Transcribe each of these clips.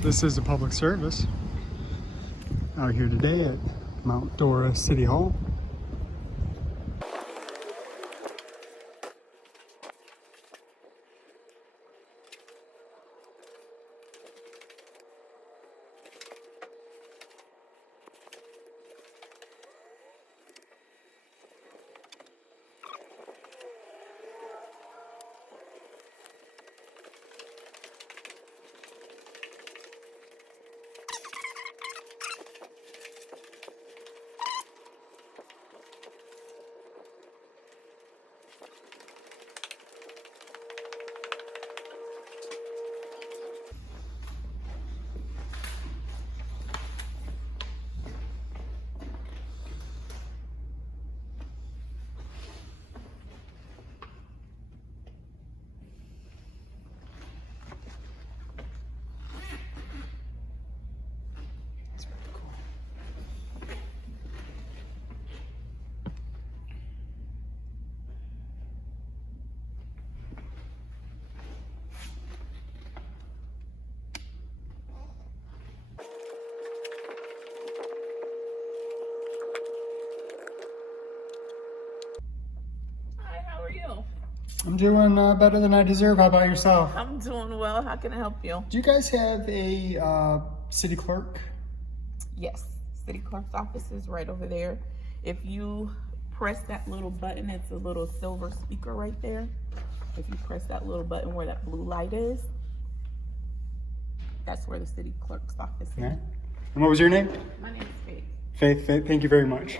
This is a public service out here today at Mount Dora City Hall. I'm doing better than I deserve. How about yourself? I'm doing well. How can I help you? Do you guys have a city clerk? Yes, city clerk's office is right over there. If you press that little button, it's a little silver speaker right there. If you press that little button where that blue light is, that's where the city clerk's office is. Yeah. And what was your name? My name is Faith. Faith, thank you very much.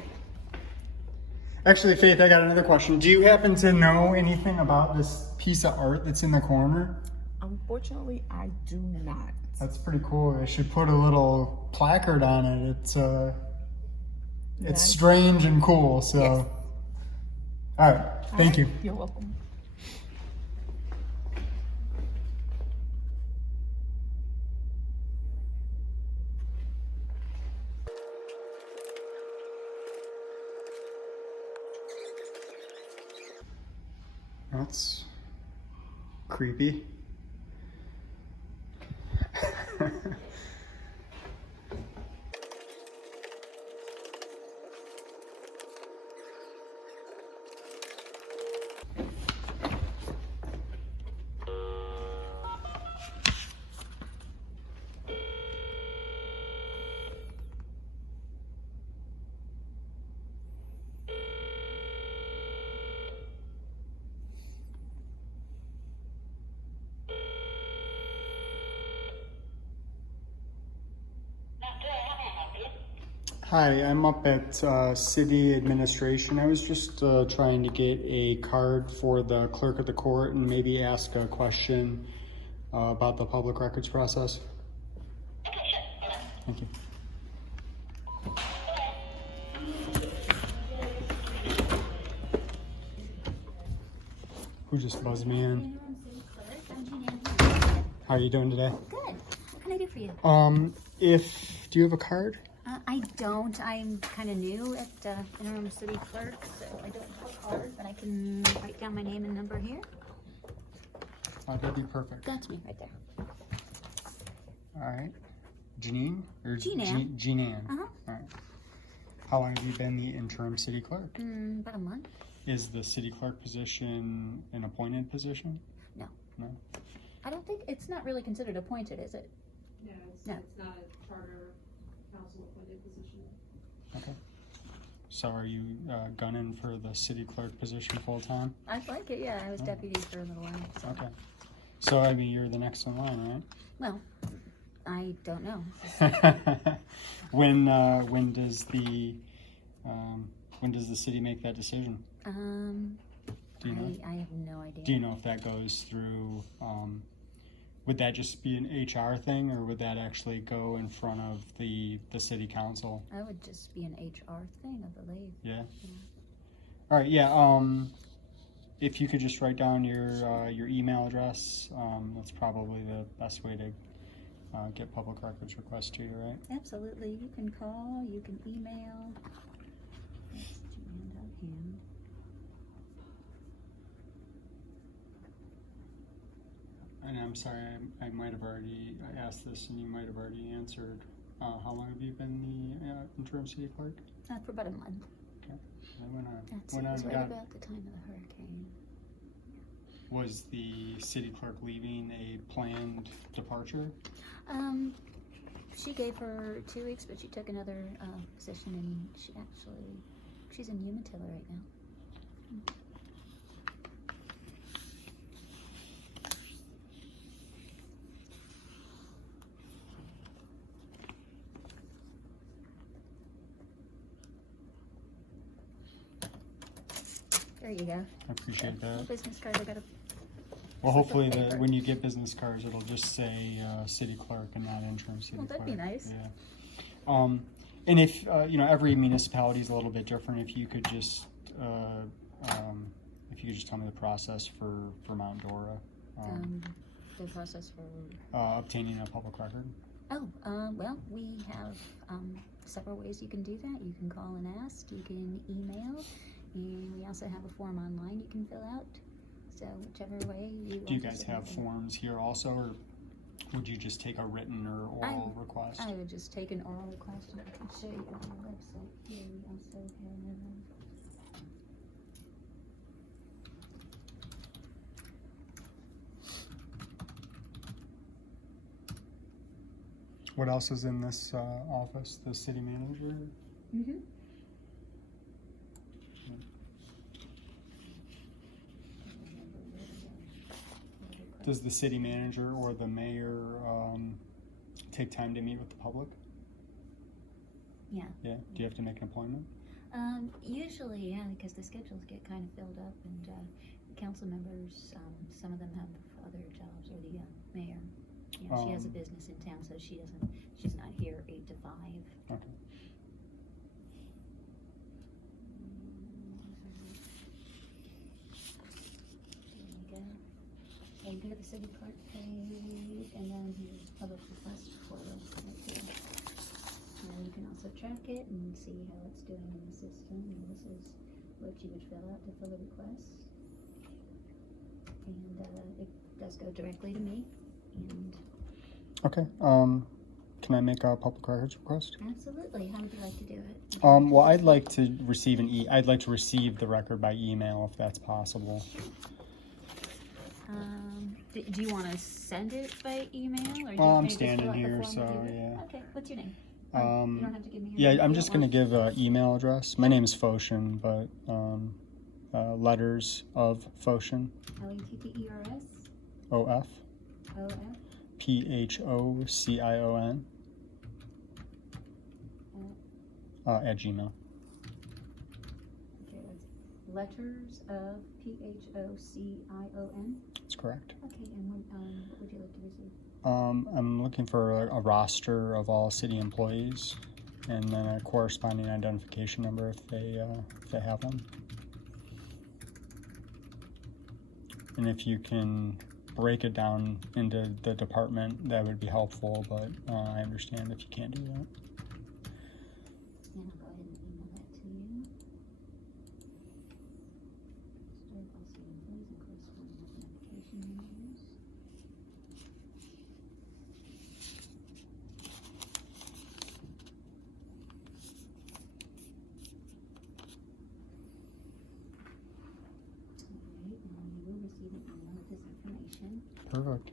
Actually, Faith, I got another question. Do you happen to know anything about this piece of art that's in the corner? Unfortunately, I do not. That's pretty cool. They should put a little placard on it. It's strange and cool. So, yes. All right. Thank you. You're welcome. That's creepy. Hi, I'm up at city administration. I was just trying to get a card for the clerk of the court and maybe ask a question about the public records process. Thank you. Who just buzzed me in? I'm Jeanann Hand. How are you doing today? Good. What can I do for you? Do you have a card? I don't. I'm kind of new at Interim City Clerk, so I don't have a card, but I can write down my name and number here. That'd be perfect. That's me right there. All right. Jeanann? Or Jeanann. Jeanann. Uh-huh. All right. How long have you been the interim city clerk? About a month. Is the city clerk position an appointed position? No. No? I don't think, it's not really considered appointed, is it? No, No. It's not a charter council appointed position. Okay. So are you gunning for the city clerk position full time? I'd like it, yeah. I was deputy for a little while. So. Okay. So I mean, you're the next in line, Well, I don't know. right? When does the city make that decision? Do you know? I have no idea. Do you know if that goes through? Would that just be an HR thing, or would that actually go in front of the city council? I would just be an HR thing, I believe. Yeah. All right. Yeah. If you could just write down your email address, that's probably the best way to get public records requests to you, right? Absolutely. You can call, you can email. That's Jeanann Hand. and I'm sorry, I might have already asked this and you might have already answered. How long have you been the interim city clerk? For about a month. Okay. I went on. That's Went it on was and right got, about the time of the hurricane. was the city clerk leaving a planned departure? She gave her 2 weeks, but she took another position, and she's in Umatilla right now. There you go. I appreciate that. Business card. I got a. Well, hopefully when you get business cards, it'll just say city clerk and not interim city clerk. Well, that'd be nice. Yeah. And if, every municipality is a little bit different, if you could just tell me the process for Mount Dora. The process for. Obtaining a public record. Well, we have several ways you can do that. You can call and ask, you can email, and we also have a form online you can fill out. So whichever way you Do you want to guys submit have them. forms here also, or would you just take a written or oral request? I would just take an oral request, and I can show you on our website here. We also have. What else is in this office? The city manager? Mm-hmm. Does the city manager or the mayor take time to meet with the public? Yeah. Yeah. Do you have to make an appointment? Usually, yeah, because the schedules get kind of filled up, and the council members, some of them have other jobs, or the mayor. Yeah, she has a business in town, so she's not here 8 to 5. Okay. There you go. So you go to the city clerk page, and then here's public request for right there. And you can also track it and see how it's doing in the system. And this is what you would fill out to fill a request. And it does go directly to me. And Okay. Can I make a public records request? absolutely. How would you like to do it? Well, I'd like to receive I'd like to receive the record by email if that's possible. Do you want to send it by email, or do you Well, want I'm me to just fill standing out the here, form so and give it? yeah. Okay. What's your name? You don't have to give me your Yeah, name if I'm you just don't going to want. give an email address. My name is Vershurn, but letters of Vershurn. LETTERS OF OF PHOCION at Gmail. Okay, that's letters of PHOCION. That's correct. Okay, and what would you like to receive? I'm looking for a roster of all city employees, and then a corresponding identification number if they have one. And if you can break it down into the department, that would be helpful, but I understand if you can't do that. And I'll go ahead and email that to you. Start all city employees and corresponding identification numbers. Alright, and you will receive an email with this information. Perfect.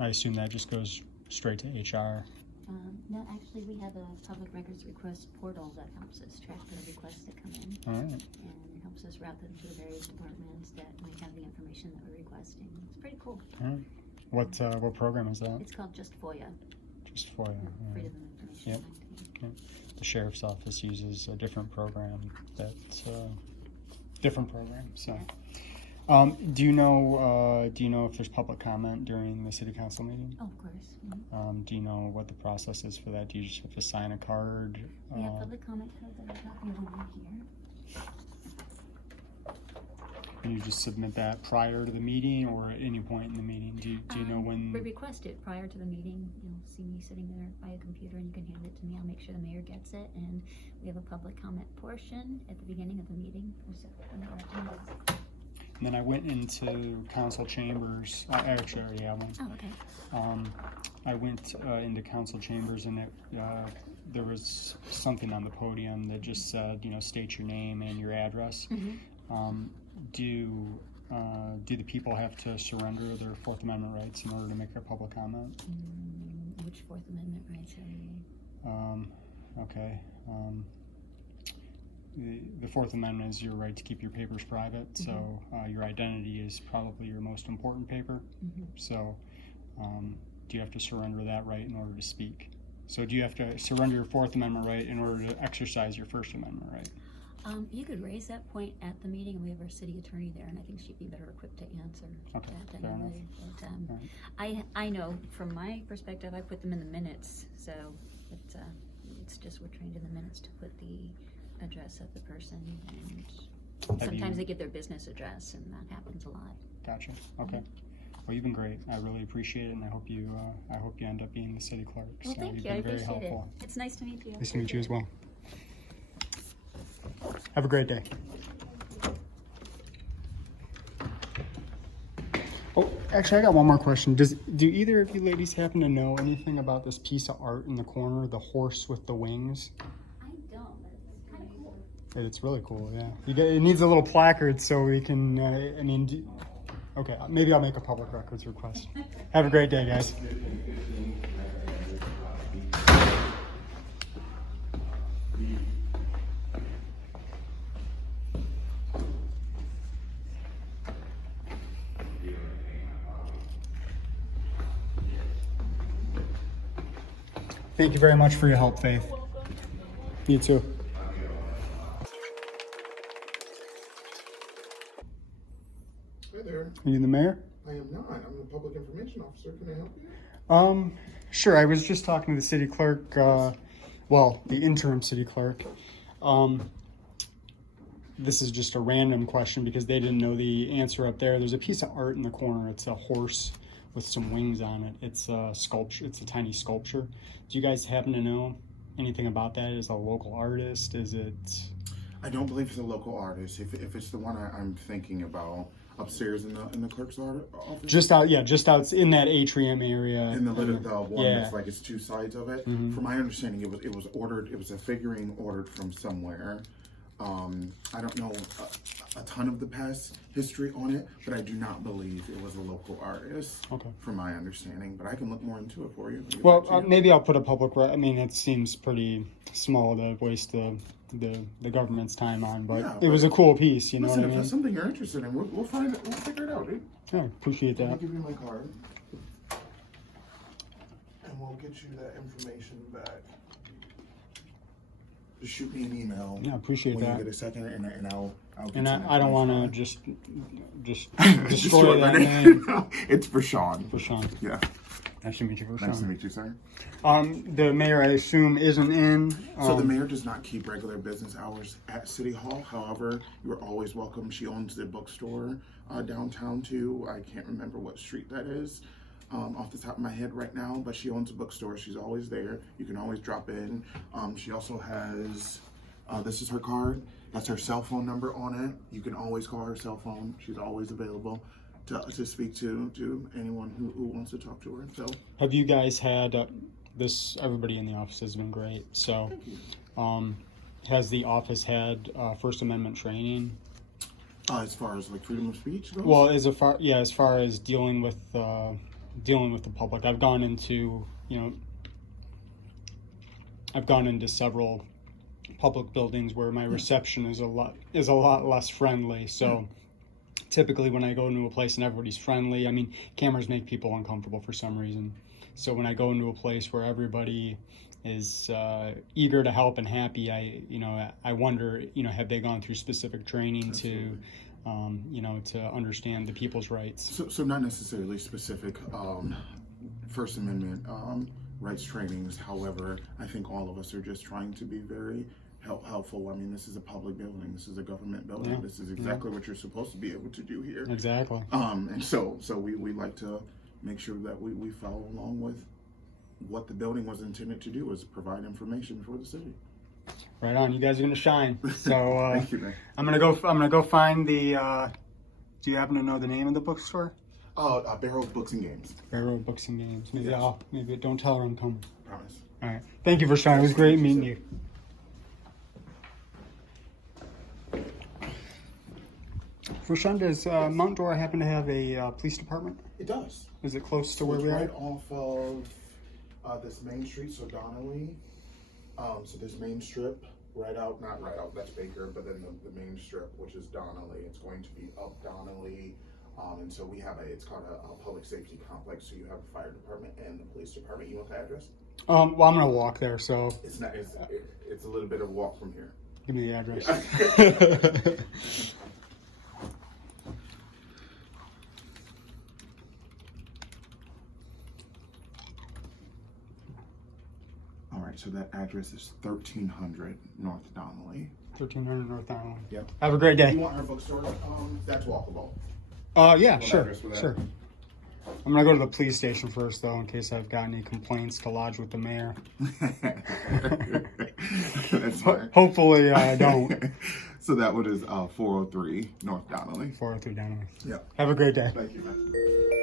I assume that just goes straight to HR. No, actually, we have a public records request portal that helps us track the requests that come in, All right. and it helps us route them to the various departments that might have the information that we're requesting. It's pretty cool. All right. What program is that? It's called Just FOIA, Just for Freedom of Information Yep. Act. the sheriff's office uses a different program that's different program. So, do you know if there's public comment during the city council meeting? Oh, of course. Do you know what the process is for that? Do you just have to sign a card? We have public comment code that I got here. And you just submit that prior to the meeting or at any point in the meeting? Do you know when? We request it prior to the meeting. You'll see me sitting there by a computer, and you can hand it to me. I'll make sure the mayor gets it, and we have a public comment portion at the beginning of the meeting. And then I went into council chambers. I actually already have one. Oh, okay. I went into council chambers, and there was something on the podium that just said, state your name and your address. Do the people have to surrender their Fourth Amendment rights in order to make a public comment? Which Fourth Amendment rights are you? Okay. The Fourth Amendment is your right to keep your papers private, so your identity is probably your most important paper. So do you have to surrender that right in order to speak? So do you have to surrender your Fourth Amendment right in order to exercise your First Amendment right? You could raise that point at the meeting. We have our city attorney there, and I think she'd be better equipped to answer Okay, that fair anyway. enough. But, I know from my perspective, I put them in the minutes, so it's just we're trained in the minutes to put the address of the person, and sometimes they give their business address, and that happens a lot. Gotcha. Okay. Well, you've been great. I really appreciate it, and I hope you end up being the city clerk. Well, So thank you've you. I been very appreciate helpful. it. It's nice to meet you. Nice to meet you as well. Have a great day. Oh, actually, I got one more question. Do either of you ladies happen to know anything about this piece of art in the corner, the horse with the wings? I don't, but it's kind of cool. It's really cool, yeah. It needs a little placard so we can, okay, maybe I'll make a public records request. Have a great day, guys. Thank you very much for your help, Faith. You too. Hi there. Are you the mayor? I am not. I'm the public information officer. Can I help you? Sure. I was just talking to the city clerk, the interim city clerk. This is just a random question because they didn't know the answer up there. There's a piece of art in the corner. It's a horse with some wings on it. It's a sculpture. It's a tiny sculpture. Do you guys happen to know anything about that? Is it a local artist? Is it? I don't believe it's a local artist. If it's the one I'm thinking about upstairs in the clerk's office. Just out in that atrium area. In the one yeah. that's like it's two sides of it. From my understanding, it was ordered. It was a figurine ordered from somewhere. I don't know a ton of the past history on it, but I do not believe it was a local artist. Okay. From my understanding, but I can look more into it for you. Well, maybe I'll put a public. It seems pretty small to waste the government's time on, but Yeah, it was a cool piece. You know Listen, what I if mean? that's something you're interested in, we'll find it. We'll figure it out, dude. Yeah, appreciate I'll that. give you my card, and we'll get you that information back. Just shoot me an email. Yeah, appreciate when that. you get a second, and I'll get And some I don't want to information just on it. destroy that name. It's Vershurn. Vershurn. Yeah. Nice to meet you, Vershurn. Nice to meet you, sir. The mayor, I assume, isn't in. So the mayor does not keep regular business hours at City Hall. However, you're always welcome. She owns the bookstore downtown too. I can't remember what street that is off the top of my head right now, but she owns a bookstore. She's always there. You can always drop in. She also has, this is her card. That's her cell phone number on it. You can always call her cell phone. She's always available to speak to anyone who wants to talk to her. So, have you guys had this? Everybody in the office has been great. So, has the office had First Amendment training? as far as like freedom of speech goes? Well, as far as dealing with the public, I've gone into several public buildings where my reception is a lot less friendly. So typically when I go into a place and everybody's friendly, cameras make people uncomfortable for some reason. So when I go into a place where everybody is eager to help and happy, I wonder, have they gone through specific training to understand the people's rights? So not necessarily specific First Amendment rights trainings. However, I think all of us are just trying to be very helpful. This is a public building. This is a government building. Yeah. This is exactly what you're supposed to be able to do here. Exactly. And so we like to make sure that we follow along with what the building was intended to do, is provide information for the city. Right on. You guys are gonna shine. So Thank you, man. I'm gonna go find the. Do Do you happen to know the name of the bookstore? Barrel Books and Games. Railroad Books and Games. Maybe Yes. maybe don't tell her I'm coming. Promise. All right. Thank you, Vershurn. It was great meeting you. Vershurn, does Mount Dora happen to have a police department? It does. Is it close to where It's we right are? off of this main street, so Donnelly. So this main strip, not right out, that's Baker, but then the main strip, which is Donnelly, it's going to be up Donnelly. And so we have it's called a public safety complex. So you have a fire department and the police department. You want the address? Well, I'm gonna walk there, so It's not. It's a little bit of a walk from here. give me the address. All right. So that address is 1300 North Donnelly. 1300 North Island. Yep. Have a great You day. want our bookstore? That's walkable. Yeah, What sure, address was that? sure. I'm gonna go to the police station first, though, in case I've got any complaints to lodge with the mayor. That's fine. Hopefully, I don't. So that one is 403 North Donnelly. 403 down. Yep. Have a great day. Thank you, man.